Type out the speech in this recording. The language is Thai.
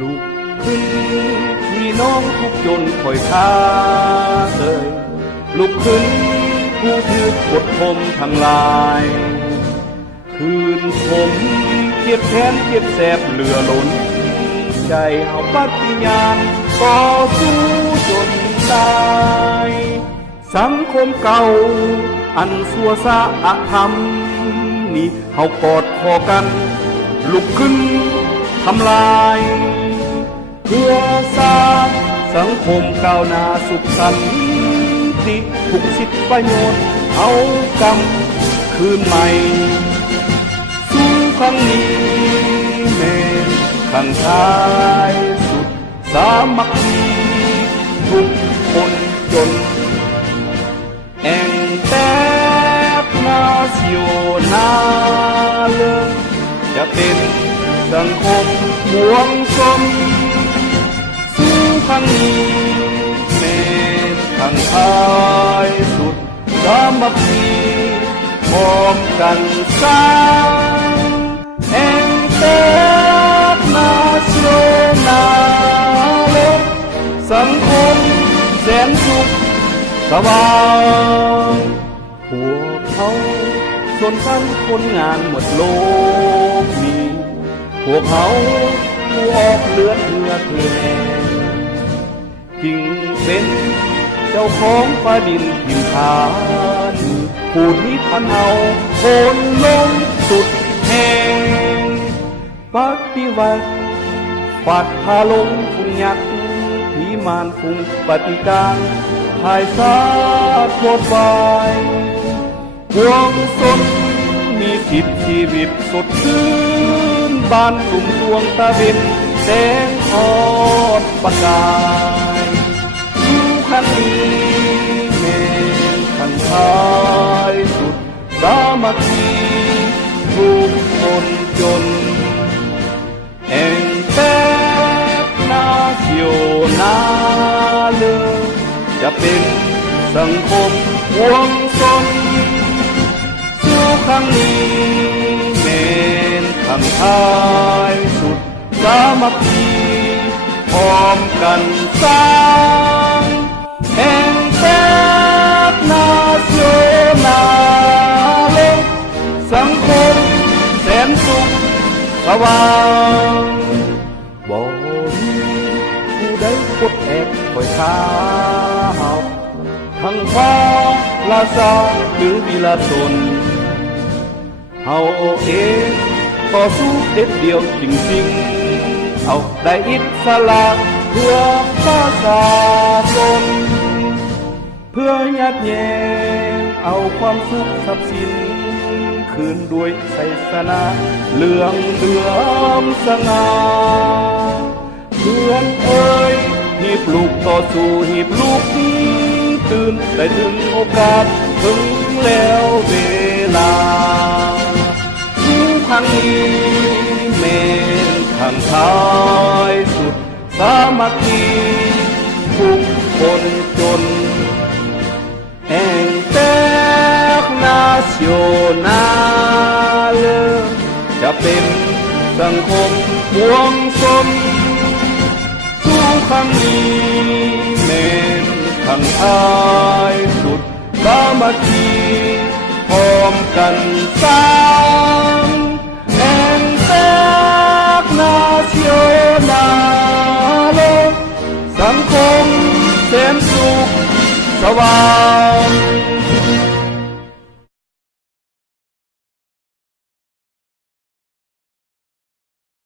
ลุกขึ้นพี่น้องทุกจนคอยท่าลุกขึ้นผู้ถือกดข่มทั้งหลายคืนผมเจ็บแค้นเจ็บแสบเหลือล้นใจเฮาปฏิญาณต่อสู้จนตายสังคมเก่าอันสัวซาอธรรมนี่เฮากอดคอกันลุกขึ้นทำลายเพื่อสร้างสังคมก้าวหน้าสุขสันติทุกสิทธิประโยชน์เอากำคืนใหม่สู้ครั้งนี้แม้ครั้งท้ายสุดสามัคคีทุกคนจนแองแตกนาซิโอนาลจะเป็นสังคมหวงชนสู้ครั้งนี้แม้ครั้งท้ายสุดสามัคคีพร้อมกันสร้างแองแตกนาซิโอนาลสังคมแสนสุขสว่างพวกเขาส่วนกันคนงานหมดโลกนี้พวกเขาผู้ออกเลือดเนื้อแทนจึงเป็นเจ้าของฟ้าดินถิ่นฐานผู้ที่พันเอาโคนลงสุดแห่งปฏิวัติฟาดพาลงฝุ่นยักษ์ผีมารฝุ่งปฏิการภายสาดโคตรวายพวงสนมีผิดชีวิตสดชื่นบานตุ่มดวงตาเบ็นแสงทอดประกายอยู่ข้างนี้แม้ข้างท้ายสุดสามัคคีทุกคนจนแห่งแตกนาซิโอนาลจะเป็นสังคมหวงชนสู้ครั้งนี้แม้ข้างท้ายสุดสามัคคีพร้อมกันสร้างแห่งแตกนาซิโอนาลสังคมแสนสุขสว่างบ่มีผู้ใดกดแอบคอยท้าเฮาทั้งฟ้าลาซาหรือวิลาชนเฮาเองต่อสู้เด็ดเดียวจริงๆเอาได้อิสระเพื่อประชาชนเพื่อยัดแยงเอาความสุขทรัพย์สินคืนด้วยไสสนาเหลืองเหลือมสง่าเพื่อนเอ่ยหีบลูกต่อสู้หีบลูกตื่นได้ถึงโอกาสถึงแล้วเวลาทุกครั้งนี้แม้ข้างท้ายสุดสามัคคีทุกคนจนแห่งแตกนาซิโอนาลจะเป็นสังคมหวงชนสู้ครั้งนี้แม้ข้างท้ายสุดสามัคคีพร้อมกันสร้างแห่งแตกนาซิโอนาลสังคมแสนสุขสว่าง